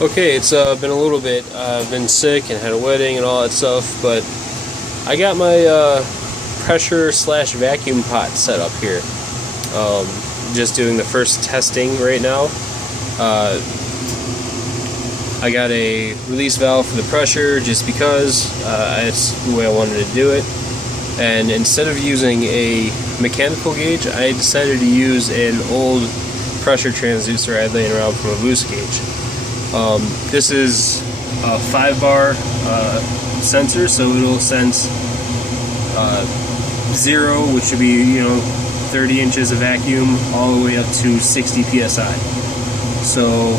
Okay, it's been a little bit. I've been sick and had a wedding and all that stuff, but I got my pressure slash vacuum pot set up here. Just doing the first testing right now. Uh, I got a release valve for the pressure just because it's the way I wanted to do it. And instead of using a mechanical gauge, I decided to use an old pressure transducer I had laying around from a Voos gauge. This is a 5-bar sensor, so it'll sense 0, which would be 30 inches of vacuum, all the way up to 60 psi. So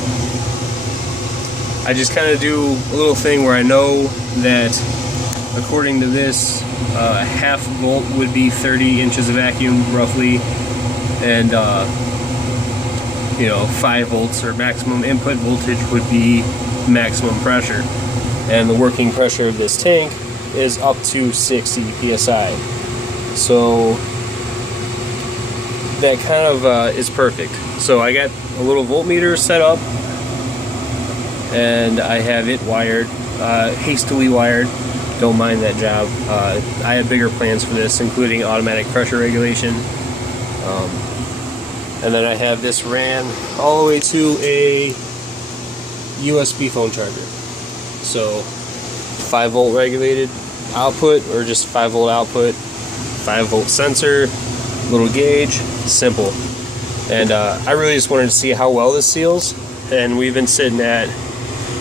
I just kind of do a little thing where I know that according to this, half volt would be 30 inches of vacuum roughly, and 5 volts or maximum input voltage would be maximum pressure, and the working pressure of this tank is up to 60 psi. So that kind of is perfect. So I got a little voltmeter set up, and I have it wired, hastily wired. Don't mind that job. I have bigger plans for this, including automatic pressure regulation. And then I have this ran all the way to a USB phone charger. So 5 volt regulated output, or just 5 volt output, 5 volt sensor, little gauge, simple. And I really just wanted to see how well this seals. And we've been sitting at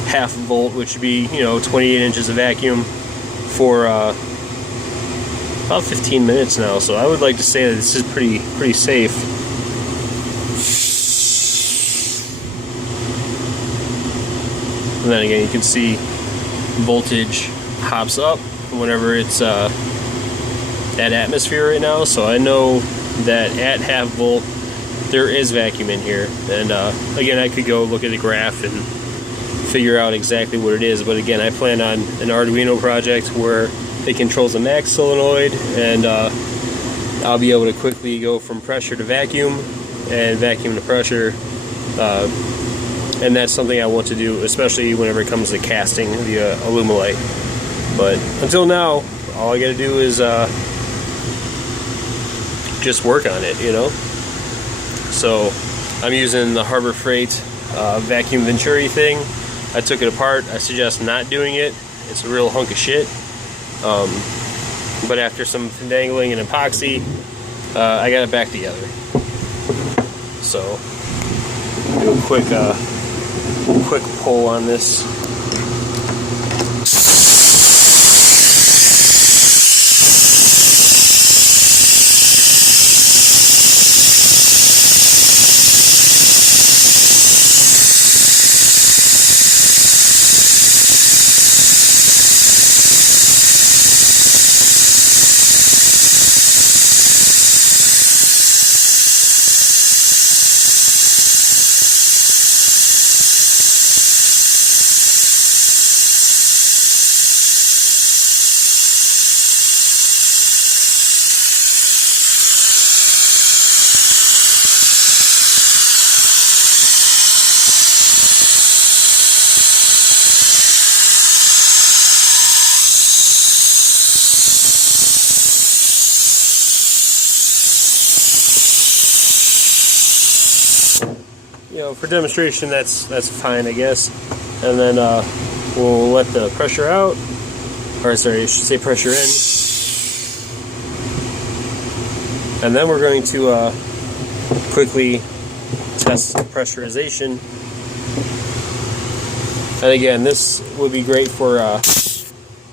half volt, which would be 28 inches of vacuum, for about 15 minutes now. So I would like to say that this is pretty safe. And then again, you can see voltage hops up whenever it's at atmosphere right now. So I know that at half volt there is vacuum in here. And again, I could go look at the graph and figure out exactly what it is. But again, I plan on an Arduino project where it controls a max solenoid, and I'll be able to quickly go from pressure to vacuum and vacuum to pressure. And that's something I want to do, especially whenever it comes to casting via Alumilite. But until now, all I gotta do is just work on it, So I'm using the Harbor Freight vacuum Venturi thing. I took it apart. I suggest not doing it. It's a real hunk of shit. But after some finagling and epoxy, I got it back together. So do a quick pull on this. For demonstration, that's fine, I guess. And then we'll let the pressure out, or sorry, I should say pressure in. And then we're going to quickly test pressurization. And again, this would be great for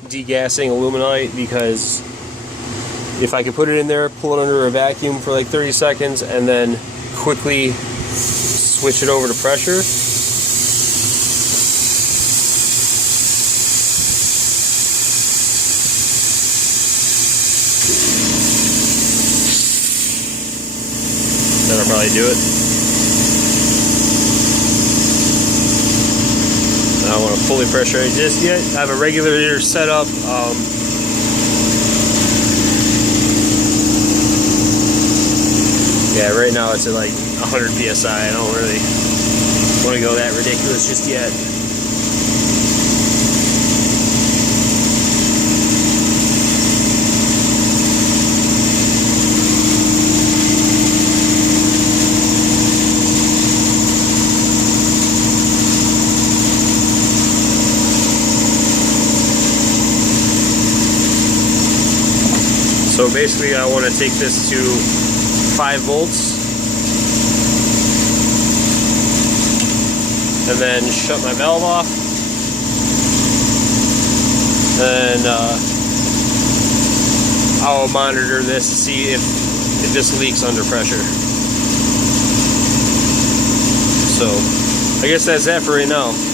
degassing Alumilite, because if I could put it in there, pull it under a vacuum for like 30 seconds, and then quickly switch it over to pressure, that'll probably do it. I don't want to fully pressurize just yet. I have a regulator set up. Yeah, right now it's at like 100 psi. I don't really want to go that ridiculous just yet. So basically I want to take this to 5 volts and then shut my valve off. And I'll monitor this to see if this leaks under pressure. So I guess that's that for right now.